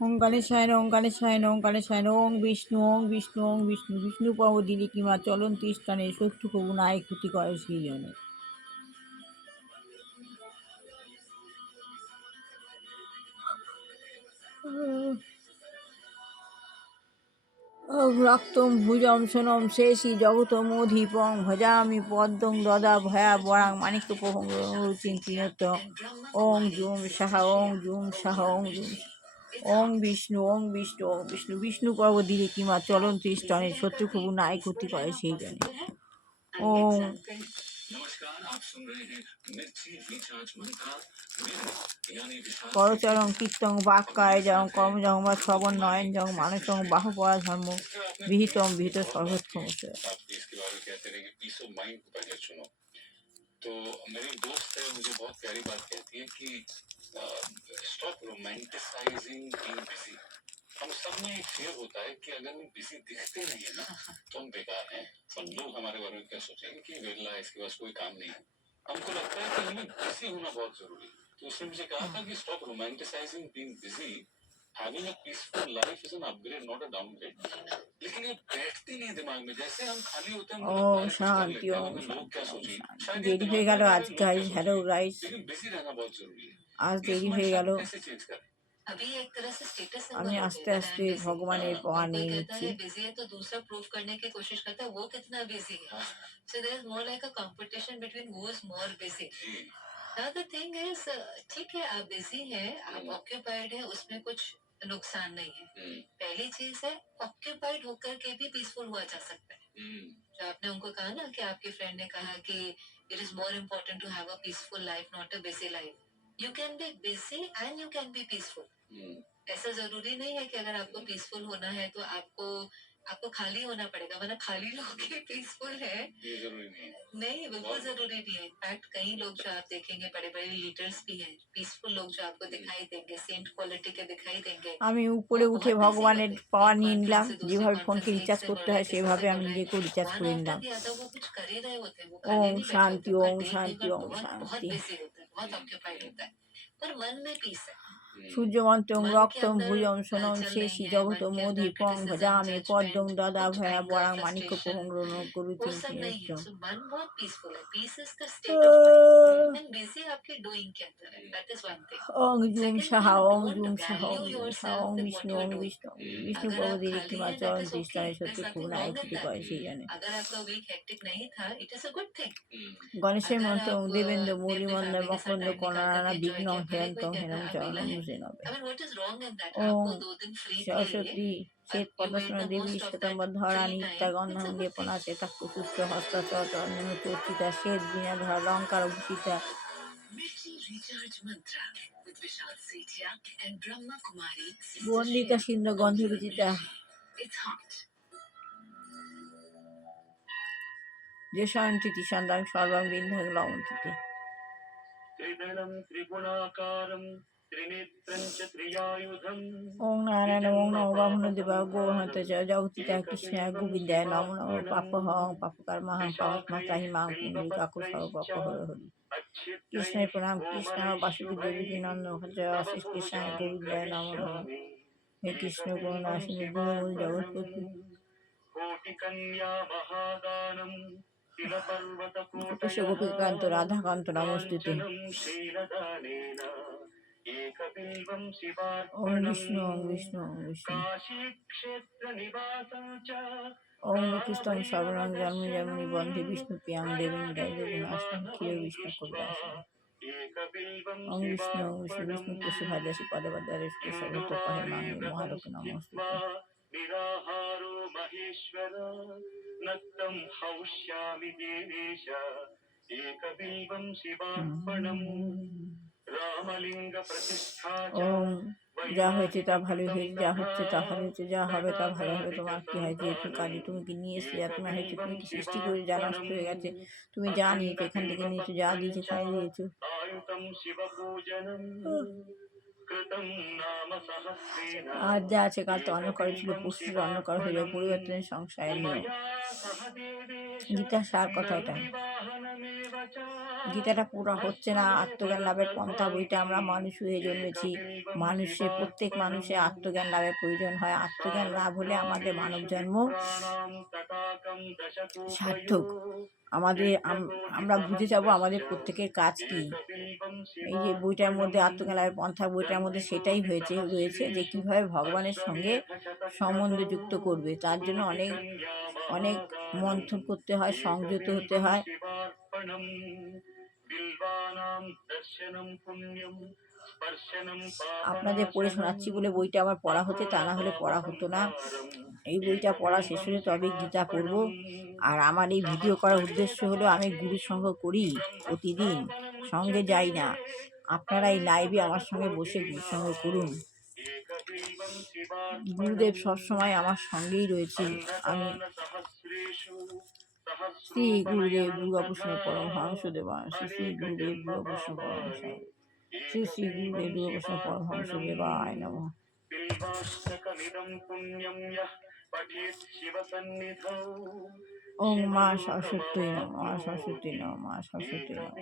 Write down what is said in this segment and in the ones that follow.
ওঙ্কারেশায় নমঃ ওঙ্কারেশায় নমঃ ওঙ্কারেশায় নমঃ ওং বিষ্ণু ওং বিষ্ণু ওং বিষ্ণু বিষ্ণু পাব দিলে কিংবা চলন্তি স্থানে শত্রু কবু নাই ক্ষতি করে সেই জনে। রক্তম ভুজম সোনম শেষি জগতমোধিপং ভজামি পদ্মং দদা ভয়া বরাং মাণিক্যপহং চিন্তিনত। ওং জুম সাহা ওং জুম সাহা ওং জুম ওং বিষ্ণু ওং বিষ্ণু ওং বিষ্ণু বিষ্ণু পর্ব দিলে কিংবা চলন্তি স্তনে শত্রু কবু নাই ক্ষতি করে সেই জন্য। ওং করচরং কীর্তং বাক্কায় যং কর্মজং বা শ্রবণ নয়ন জং মানসং বাহুপরা ধর্ম বিহিতম বিহিত সর্বোত্তম। तो मेरी दोस्त है मुझे बहुत प्यारी बात कहती है कि स्टॉप रोमांटिसाइजिंग बीइंग बिजी। हम सब में एक फेयर होता है कि अगर हम बिजी दिखते नहीं है ना तो हम बेकार हैं और लोग हमारे बारे में क्या सोचेंगे कि वेला इसके पास कोई काम नहीं है। हमको लगता है कि हमें बिजी होना बहुत जरूरी है। तो उसने मुझे कहा था कि stop romanticising being busy, having a peaceful life is an upgrade not a downgrade. लेकिन ये बैठती नहीं दिमाग में, जैसे हम खाली होते हैं ओम शांति ओम लोग क्या सोचेंगे। देरी হয়ে গেল আজ গাইস। হ্যালো গাইস, बिजी रहना बहुत जरूरी है। আজ দেরি হয়ে গেল। अभी एक तरह से स्टेटस আমি আস্তে আস্তে ভগবানের পাওয়া নিয়ে নিচ্ছি। बिजी है तो दूसरा प्रूव करने की कोशिश करता है वो कितना बिजी है। So there is more like a competition between who is more busy. Now the thing is, ठीक है आप बिजी हैं, आप ऑक्यूपाइड है, उसमें कुछ नुकसान नहीं है। पहली चीज है ऑक्यूपाइड होकर के भी पीसफुल हुआ जा सकता है। जो आपने उनको कहा ना कि आपकी फ्रेंड ने कहा कि it is more important to have a peaceful life not a busy life. You can be busy and you can be peaceful. ऐसा जरूरी नहीं है कि अगर आपको पीसफुल होना है तो आपको आपको खाली होना पड़ेगा, वरना खाली लोग ही पीसफुल है ये जरूरी नहीं है। नहीं, बिल्कुल जरूरी नहीं है। इनफैक्ट कई लोग जो आप देखेंगे बड़े बड़े लीडर्स भी हैं, पीसफुल लोग जो आपको दिखाई देंगे, सेंट क्वालिटी के दिखाई देंगे। আমি উপরে উঠে ভগবানের পাওয়া নিয়ে নিলাম। যেভাবে ফোনকে রিচার্জ করতে হয় সেভাবে আমি নিজেকেও রিচার্জ করে নিলাম। ওম শান্তি ওম শান্তি ওম শান্তি। पर मन में पीस है। সূর্যমন্ত্রং রক্তং ভুজং সোনম শেষি জগতমোধিপং ভজামি পদ্মং দদা ভয়া বরাং মাণিক্যপহং গুরু চিন্তিত। मन बहुत पीसफुल है। Peace is the state of mind and busy आपके डूइंग के अंदर है। That is one thing. ओम जूम साहा ओम जूम साहा ओम जूम साहा ओम विष्णु ओम विष्णु विष्णु प्रभुदेव किमा चरण तीर्थाने सत्य पूर्णाय ক্ষতি করে সেই জানে। अगर आपका वीक हेक्टिक नहीं था, it is a good thing. গণেশের মন্ত্র দেবেন্দ্র মৌরি মন্দ মকরন্দ কর্ণানা বিঘ্ন হেরন্ত হেরম চরণম মুজে নবে। ওম সরস্বতী শ্বেত পদ্মস্ন দেবী শ্বেতম্বরধরা নিত্যাগন্ধঙ্গে পনা শ্বেতাক্ষসূত্র হস্তচরণমুচর্চিতা শ্বেত বীণাধরা অলঙ্কার ভূষিতা বন্দিতা সিন্ধু গন্ধবিজিতা যে সয়ন্তি তিসন্দাং সর্বাং বিন্ধ্যাং লবন্তিতে। ওং নারায়ণ ওং নমো বামনদেবা গোহন্ত জগতিতা কৃষ্ণায় গোবিন্দায় নমো নমো পাপহং পাপকর্মহং পাপাত্মাতাহি মাং পুণ্ডরীকাক্ষ সর্বপাপহর হরি। কৃষ্ণের প্রণাম। কৃষ্ণ বাসুদেব দেবী নন্দন আশিস কৃষ্ণায় গোবিন্দায় নমো নমো। হে কৃষ্ণ করুণা সিন্ধু দীনবন্ধু জগৎপতি। গোপেশ গোপীকান্ত রাধাকান্ত নমস্তুতে। ওম বিষ্ণু ওম বিষ্ণু ওম বিষ্ণু ওম কৃষ্ণ সর্বরং জন্ম জন্মনি বন্ধে বিষ্ণু প্রিয়াং দেবীং দেবগুণাশ্রম ক্ষীর বিষ্ণু কবিরাশন। ওম বিষ্ণু ওম বিষ্ণু বিষ্ণু কুশি ভাজাসি পদে পদে সর্বত পাহে মাং মহালোক নমস্তুতে। ওম যা হয়েছে তা ভালোই হয়েছে, যা হচ্ছে তা ভালো হচ্ছে, যা হবে তা ভালো হবে। তোমার কি হয় যেহেতু কাজে তুমি কি নিয়ে এসে যা তোমার হয়েছে, তুমি কি সৃষ্টি করে যা নষ্ট হয়ে গেছে, তুমি যা নিয়েছো এখান থেকে নিয়েছো, যা দিয়েছো তাই দিয়েছো। আজ যা আছে কাল তো অন্ধকার ছিল, পরশু অন্ধকার হয়ে যাবে। পরিবর্তনের সংসারের নিয়ম। গীতার সার কথা এটা। গীতাটা পুরো হচ্ছে না। আত্মজ্ঞান লাভের পন্থা বইটা আমরা মানুষ হয়ে জন্মেছি, প্রত্যেক মানুষের আত্মজ্ঞান লাভের প্রয়োজন হয়। আত্মজ্ঞান লাভ হলে আমাদের মানব জন্ম সার্থক। আমরা বুঝে যাব আমাদের প্রত্যেকের কাজ কি। এই যে বইটার মধ্যে আত্মজ্ঞান লাভের পন্থা বইটার মধ্যে সেটাই রয়েছে যে কিভাবে ভগবানের সঙ্গে সম্বন্ধ যুক্ত করবে। তার জন্য অনেক অনেক মন্থন করতে হয়, সংযত হতে হয়। আপনাদের পড়ে শোনাচ্ছি বলে বইটা আমার পড়া হচ্ছে, তা না হলে পড়া হতো না। এই বইটা পড়া শেষ হলে তবেই গীতা পড়ব। আর আমার এই ভিডিও করার উদ্দেশ্য হলো আমি গুরুর সঙ্গ করি প্রতিদিন, সঙ্গে যাই না। আপনারা এই লাইভে আমার সঙ্গে বসে গুরুর সঙ্গ করুন। গুরুদেব সবসময় আমার সঙ্গেই রয়েছে। আমি শ্রী গুরুদেব দুর্গাপ্রসাদ পরমহংস দেবায়, শ্রী গুরুদেব দুর্গাপ্রসাদ পরমহংস, শ্রী গুরুদেব দুর্গাপ্রসাদ পরমহংস দেবায় নমঃ। ওম মা সরস্বতী নমঃ, মা সরস্বতী নমঃ, মা সরস্বতী নমঃ।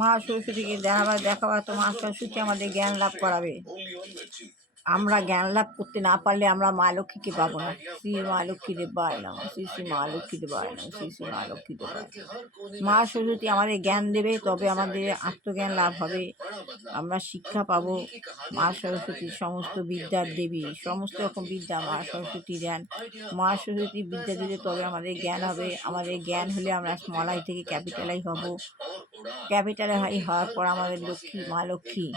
মা সরস্বতীকে দেখাবার তো মা সরস্বতী আমাদের জ্ঞান লাভ করাবে। আমরা জ্ঞান লাভ করতে না পারলে আমরা মা লক্ষ্মীকে পাবো না। শ্রী মা লক্ষ্মী দেবায় নমঃ, শ্রী মা লক্ষ্মী দেবায় নমঃ, শ্রী মা লক্ষ্মী দেবায়। মা সরস্বতী আমাদের জ্ঞান দেবে, তবে আমাদের আত্মজ্ঞান লাভ হবে, আমরা শিক্ষা পাবো। মা সরস্বতী সমস্ত বিদ্যার দেবী, সমস্ত রকম বিদ্যা মা সরস্বতী দেন। মা সরস্বতী বিদ্যা দিলে তবে আমাদের জ্ঞান হবে। আমাদের জ্ঞান হলে আমরা স্মলাই থেকে ক্যাপিটালাই হব। ক্যাপিটালে হওয়ার পর আমাদের লক্ষ্মী মা লক্ষ্মী।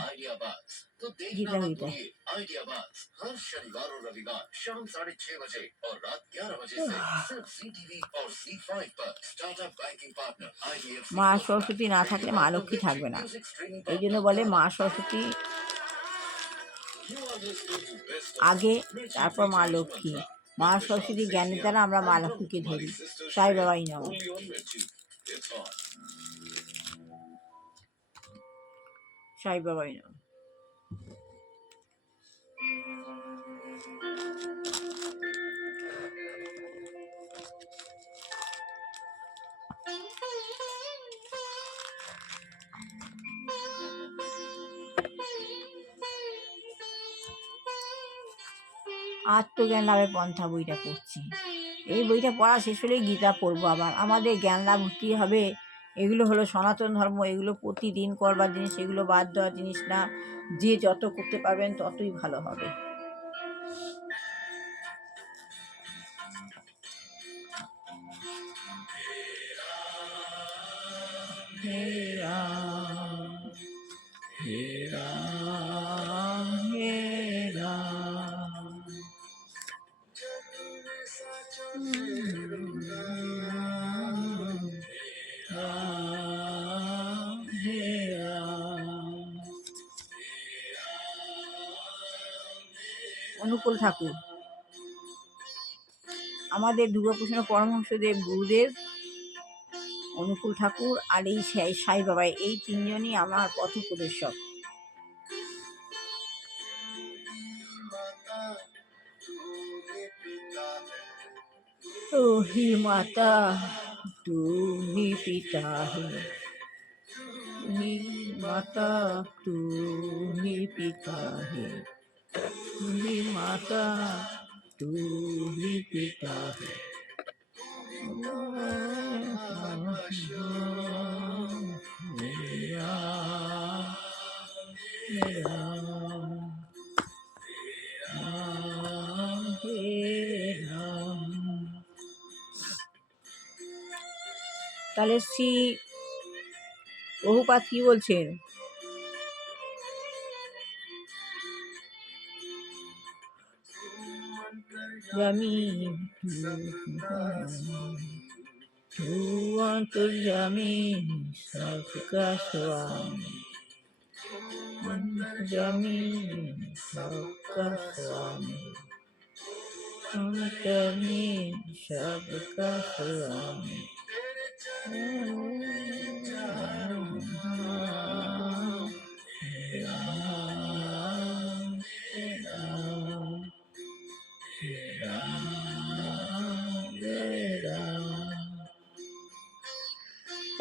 गीता गीता हर शनिवार और रविवार शाम 6:30 बजे और रात 11 बजे से सिर्फ ZTV और Z5 पर टाटा बैंकिंग पार्टनर IDFC। মা সরস্বতী না থাকলে মা লক্ষ্মী থাকবে না। এই জন্য বলে মা সরস্বতী আগে, তারপর মা লক্ষ্মী। মা সরস্বতী জ্ঞানের দ্বারা আমরা মা লক্ষ্মীকে ধরি। সাই বাবাই নাম, সাই বাবাই নাম। আত্মজ্ঞান লাভের পন্থা বইটা পড়ছি। এই বইটা পড়া শেষ হলেই গীতা পড়বো আবার। আমাদের জ্ঞান লাভ হতেই হবে। এগুলো হলো সনাতন ধর্ম, এগুলো প্রতিদিন করবার জিনিস, এগুলো বাদ দেওয়ার জিনিস না। যে যত করতে পারবেন ততই ভালো হবে। হে রাম হে রাম হে রাম, রাম হে রাম। অনুকূল ঠাকুর, আমাদের দুর্গাপ্রসাদ পরমহংসদেব গুরুদেব, অনুকূল ঠাকুর আর এই সাই বাবা, এই তিনজনই আমার পথ প্রদর্শক। ओ ही माता तू ही पिता है, ही माता तू ही पिता है, ही माता तू ही पिता है। তাহলে শ্রী প্রভুপাদ কি বলছেন? जमीन तू अंतर्यामी सबका स्वामी, जमीन सबका स्वामी, अंतर्यामी सबका स्वामी।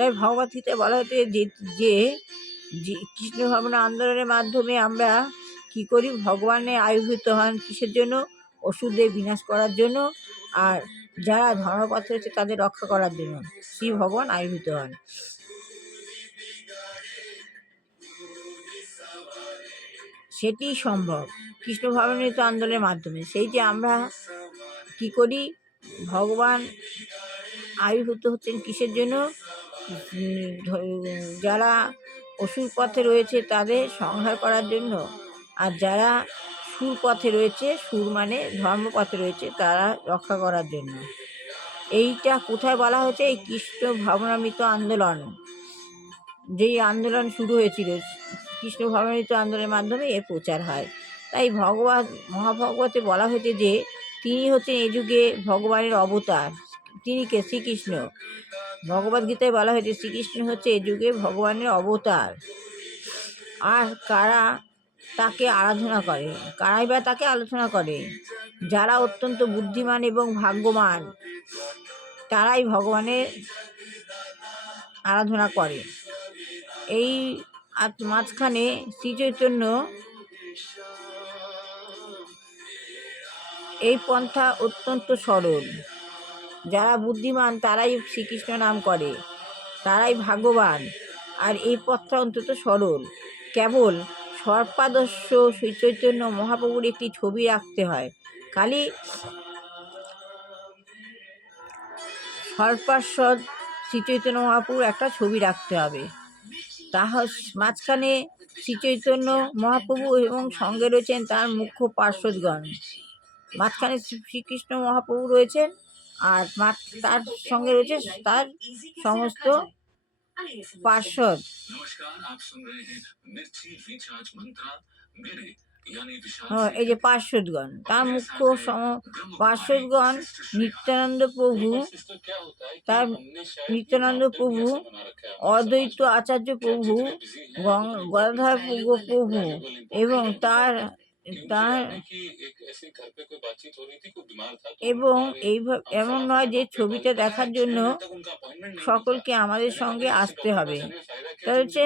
তাই ভগবত গীতায় বলা হচ্ছে যে যে যে কৃষ্ণ ভাবনা আন্দোলনের মাধ্যমে আমরা কি করি, ভগবানে আবির্ভূত হন কিসের জন্য, অসুরদের বিনাশ করার জন্য, আর যারা ধর্মপথে রয়েছে তাদের রক্ষা করার জন্য শ্রী ভগবান আবির্ভূত হন। সেটি সম্ভব কৃষ্ণ ভাবনামৃত আন্দোলনের মাধ্যমে। সেই যে আমরা কি করি, ভগবান আবির্ভূত হচ্ছেন কিসের জন্য, যারা অসুর পথে রয়েছে তাদের সংহার করার জন্য, আর যারা সুর পথে রয়েছে, সুর মানে ধর্মপথে রয়েছে, তারা রক্ষা করার জন্য। এইটা কোথায় বলা হয়েছে, এই কৃষ্ণ ভাবনামৃত আন্দোলন, যেই আন্দোলন শুরু হয়েছিল কৃষ্ণ ভাবনামৃত আন্দোলনের মাধ্যমে এর প্রচার হয়। তাই মহাভাগবতে বলা হয়েছে যে তিনি হচ্ছেন এ যুগে ভগবানের অবতার। তিনি কে? শ্রীকৃষ্ণ। ভগবদ্গীতায় বলা হয়েছে শ্রীকৃষ্ণ হচ্ছে এ যুগে ভগবানের অবতার। আর কারা তাকে আরাধনা করে, কারাই বা তাকে আলোচনা করে, যারা অত্যন্ত বুদ্ধিমান এবং ভাগ্যবান তারাই ভগবানের আরাধনা করে। এই মাঝখানে শ্রীচৈতন্য এই পন্থা অত্যন্ত সরল, যারা বুদ্ধিমান তারাই শ্রীকৃষ্ণ নাম করে, তারাই ভাগ্যবান। আর এই পথটা অত্যন্ত সরল, কেবল সর্পাদর্শ শ্রীচৈতন্য মহাপ্রভুর একটি ছবি রাখতে হয়। খালি সর্পার্ষদ শ্রীচৈতন্য মহাপ্রভুর একটা ছবি রাখতে হবে। তাহার মাঝখানে শ্রীচৈতন্য মহাপ্রভু এবং সঙ্গে রয়েছেন তার মুখ্য পার্শ্বদগণ। মাঝখানে শ্রীকৃষ্ণ মহাপ্রভু রয়েছেন, আর তার সঙ্গে রয়েছে তার সমস্ত পার্শ্বদ। এই যে পার্শ্বদগণ, তার মুখ্য পার্শ্বদগণ নিত্যানন্দ প্রভু, তার নিত্যানন্দ প্রভু, অদ্বৈত আচার্য প্রভু, গদাধর প্রভু, এবং তার এবং এইভাবে এমন নয় যে ছবিটা দেখার জন্য সকলকে আমাদের সঙ্গে আসতে হবে। তা হচ্ছে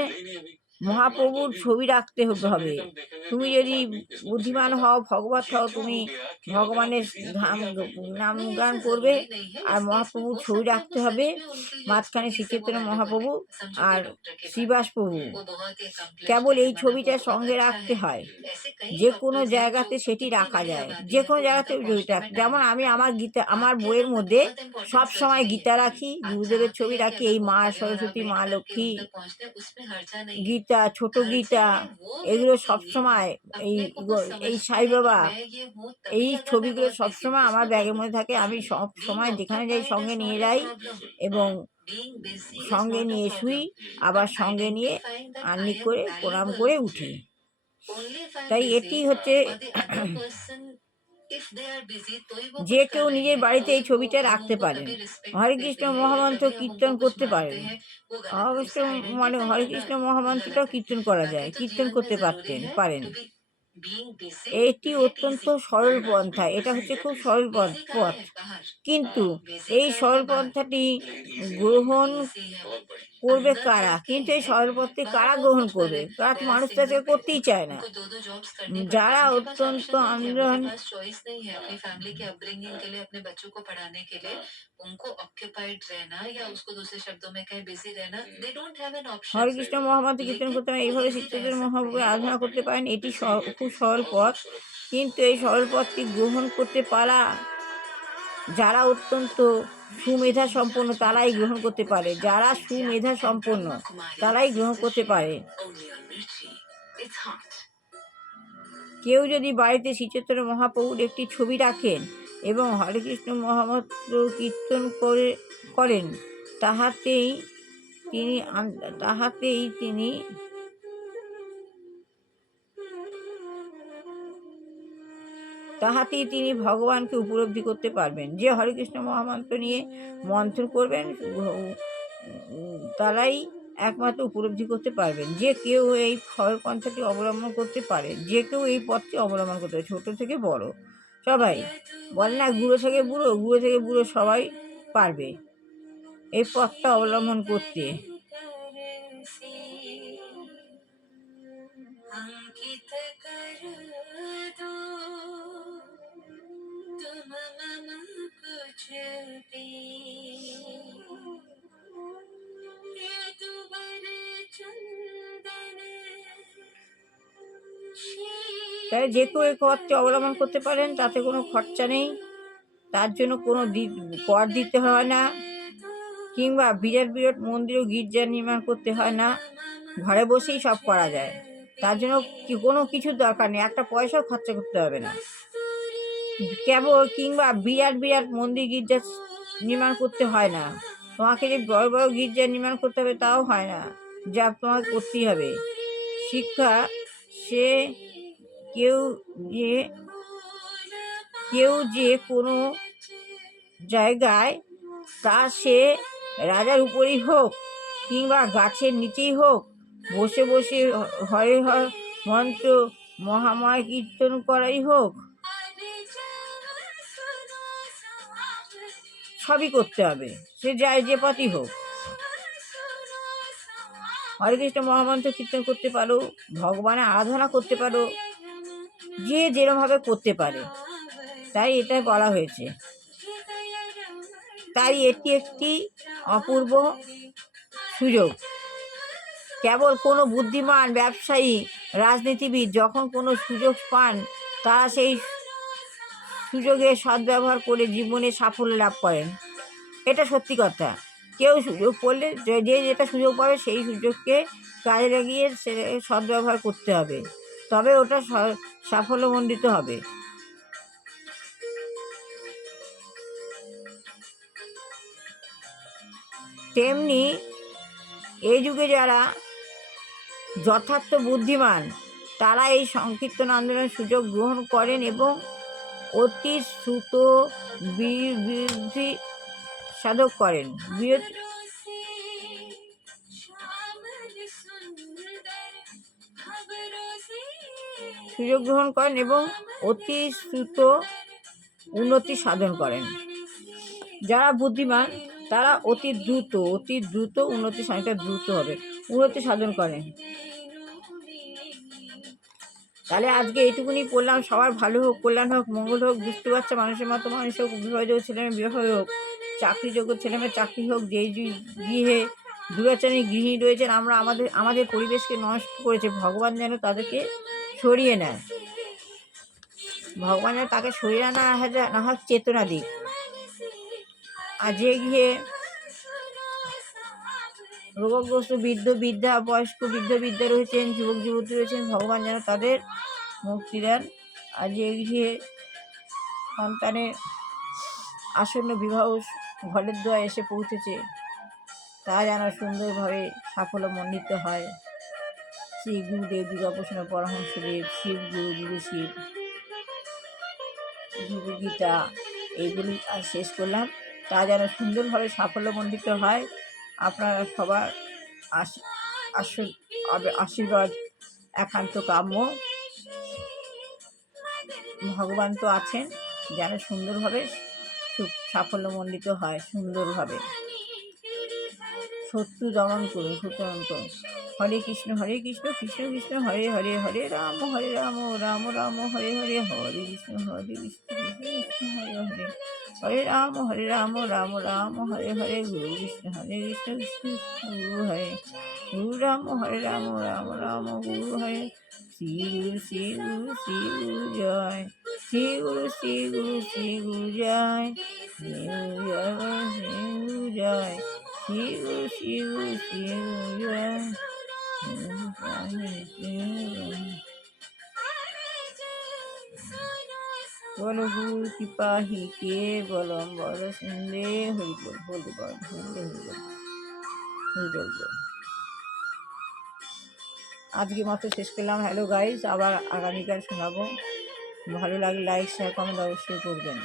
মহাপ্রভুর ছবি রাখতে হবে। তুমি যদি বুদ্ধিমান হও, ভগবত হও, তুমি ভগবানের নাম গান করবে, আর মহাপ্রভুর ছবি রাখতে হবে। মাঝখানে শ্রীচৈতন্য মহাপ্রভু আর শ্রীবাস প্রভু, কেবল এই ছবিটা সঙ্গে রাখতে হয়। যে কোনো জায়গাতে সেটি রাখা যায়, যে কোনো জায়গাতে ছবিটা, যেমন আমি আমার বইয়ের মধ্যে সব সময় গীতা রাখি, গুরুদেবের ছবি রাখি, এই মা সরস্বতী, মা লক্ষ্মী, গীতা, ছোট গীতা, এগুলো সবসময়, এই সাই বাবা, এই ছবিগুলো সবসময় আমার ব্যাগের মধ্যে থাকে। আমি সব সময় যেখানে যাই সঙ্গে নিয়ে যাই এবং সঙ্গে নিয়ে শুই, আবার সঙ্গে নিয়ে আর্নি করে প্রণাম করে উঠি। তাই এটি হচ্ছে যে কেউ নিজের বাড়িতে এই ছবিটা রাখতে পারেন। হরে কৃষ্ণ মহামন্ত্র কীর্তন করতে পারেন। হরে কৃষ্ণ মহামন্ত্রটাও কীর্তন করা যায়, কীর্তন করতে পারেন। এটি অত্যন্ত সরল পন্থা, এটা হচ্ছে খুব সরল পথ। কিন্তু এই সরল পন্থাটি গ্রহণ করবে কারা? কিন্তু এই সরল পথটি কারা গ্রহণ করবে? কারা মানুষ তাকে করতেই চায় না। যারা অত্যন্ত আন্দোলন, হরে কৃষ্ণ মহামন্ত্র কীর্তন করতে পারেন, এইভাবে শ্রীচৈতন্য মহাপ্রভুকে আরাধনা করতে পারেন। এটি খুব সরল পথ, কিন্তু এই সরল পথটি গ্রহণ করতে পারা যারা অত্যন্ত সুমেধা সম্পন্ন তারাই গ্রহণ করতে পারে। যারা সুমেধা সম্পন্ন তারাই গ্রহণ করতে পারে। কেউ যদি বাড়িতে শ্রীচৈতন্য মহাপ্রভুর একটি ছবি রাখেন এবং হরে কৃষ্ণ মহামন্ত্র কীর্তন করেন, তাহাতেই তিনি ভগবানকে উপলব্ধি করতে পারবেন। যে হরে কৃষ্ণ মহামন্ত্র নিয়ে মন্থন করবেন তারাই একমাত্র উপলব্ধি করতে পারবেন। যে কেউ এই সরল পন্থাটি অবলম্বন করতে পারে, যে কেউ এই পথটি অবলম্বন করতে পারে, ছোট থেকে বড় সবাই। বলে না বুড়ো থেকে বুড়ো সবাই পারবে এই পথটা অবলম্বন করতে। তাই যে কেউ এই পথটি অবলম্বন করতে পারেন, তাতে কোনো খরচা নেই, তার জন্য কোনো কর দিতে হয় না, কিংবা বিরাট বিরাট মন্দির ও গির্জা নির্মাণ করতে হয় না, ঘরে বসেই সব করা যায়। তার জন্য কোনো কিছুর দরকার নেই, একটা পয়সাও খরচা করতে হবে না। কেবল কিংবা বিরাট বিরাট মন্দির গির্জা নির্মাণ করতে হয় না, তোমাকে যে বড় বড় গির্জা নির্মাণ করতে হবে তাও হয় না, যা তোমাকে করতেই হবে শিক্ষা। সে কেউ যে কোনো জায়গায়, তা সে রাজার উপরেই হোক কিংবা গাছের নিচেই হোক, বসে বসে হরে হর মন্ত্র মহাময় কীর্তন করাই হোক, সবই করতে হবে, সে যায় যে পথই হোক। হরে কৃষ্ণ মহামন্ত্র কীর্তন করতে পারো, ভগবানের আরাধনা করতে পারো, যে যেরমভাবে করতে পারে, তাই এটা বলা হয়েছে। তাই এটি একটি অপূর্ব সুযোগ। কেবল কোনো বুদ্ধিমান ব্যবসায়ী, রাজনীতিবিদ যখন কোনো সুযোগ পান, তারা সেই সুযোগের সদ্ব্যবহার করে জীবনে সাফল্য লাভ করেন। এটা সত্যি কথা। কেউ সুযোগ পড়লে যে যেটা সুযোগ পাবে সেই সুযোগকে কাজে লাগিয়ে সে সদ্ব্যবহার করতে হবে, তবে ওটা সাফল্যমণ্ডিত হবে। তেমনি এই যুগে যারা যথার্থ বুদ্ধিমান, তারা এই সংকীর্তন আন্দোলনের সুযোগ গ্রহণ করেন এবং অতি শ্রুত বৃদ্ধি সাধক করেন, সুযোগ গ্রহণ করেন এবং অতি শ্রুত উন্নতি সাধন করেন। যারা বুদ্ধিমান তারা অতি দ্রুত উন্নতি সাধন করেন। তাহলে আজকে এইটুকুনি বললাম। সবার ভালো হোক, কল্যাণ হোক, মঙ্গল হোক, বুঝতে পারছে মানুষের মতো মানুষ হোক, বিবাহযোগ্য ছেলেমেয়ে বিবাহ হোক, চাকরিযোগ্য ছেলেমেয়ে চাকরি হোক, যেই গৃহে দুরাচারী গৃহিণী রয়েছেন, আমরা আমাদের পরিবেশকে নষ্ট করেছে, ভগবান যেন তাদেরকে সরিয়ে নেয়, ভগবান যেন তাকে সরিয়ে না হয় চেতনা দিক। আর যে গৃহে রোগগ্রস্ত বয়স্ক বৃদ্ধা রয়েছেন, যুবক যুবতী রয়েছেন, ভগবান যেন তাদের মুক্তি দেন। আর যে গৃহে সন্তানের আসন্ন বিবাহ ঘরের দ্বারে এসে পৌঁছেছে, তা যেন সুন্দরভাবে সাফল্যমণ্ডিত হয়। শ্রী গুরুদেব দুর্গাপ্রসন্ন পরমহংসদেব, শিব গুরু শিব, গীতা, এইগুলি আর শেষ করলাম, তা যেন সুন্দরভাবে সাফল্যমণ্ডিত হয়। আপনারা সবার আশীর্বাদ একান্ত কাম্য। ভগবান তো আছেন, যেন সুন্দরভাবে সাফল্যমণ্ডিত হয়, সুন্দরভাবে শত্রু দমন করুন। হরে কৃষ্ণ কৃষ্ণ কৃষ্ণ হরে হরে, হরে রাম রাম রাম হরে হরে, হরে কৃষ্ণ কৃষ্ণ কৃষ্ণ হরে হরে, হরে রাম রাম রাম হরে হরে, গুরু কৃষ্ণ কৃষ্ণ কৃষ্ণ গুরু হরে, গুরু রাম রাম রাম গুরু হরে। শ্রী গুরু শ্রী গুরু শ্রী গুরু জয়, শ্রী গুরু শ্রী গুরু শ্রী গুরু জয়, শ্রী গুরু জয়, শ্রী গুরু শ্রী গুরু শ্রী গুরু জয়। বলো গুরু কৃপা হি কে বলম, বলো শুনলে হরি বল, আজকে মতো শেষ করলাম। হ্যালো গাইস, আবার আগামীকাল শোনাবো। ভালো লাগলে লাইক শেয়ার কমেন্ট অবশ্যই করবেন।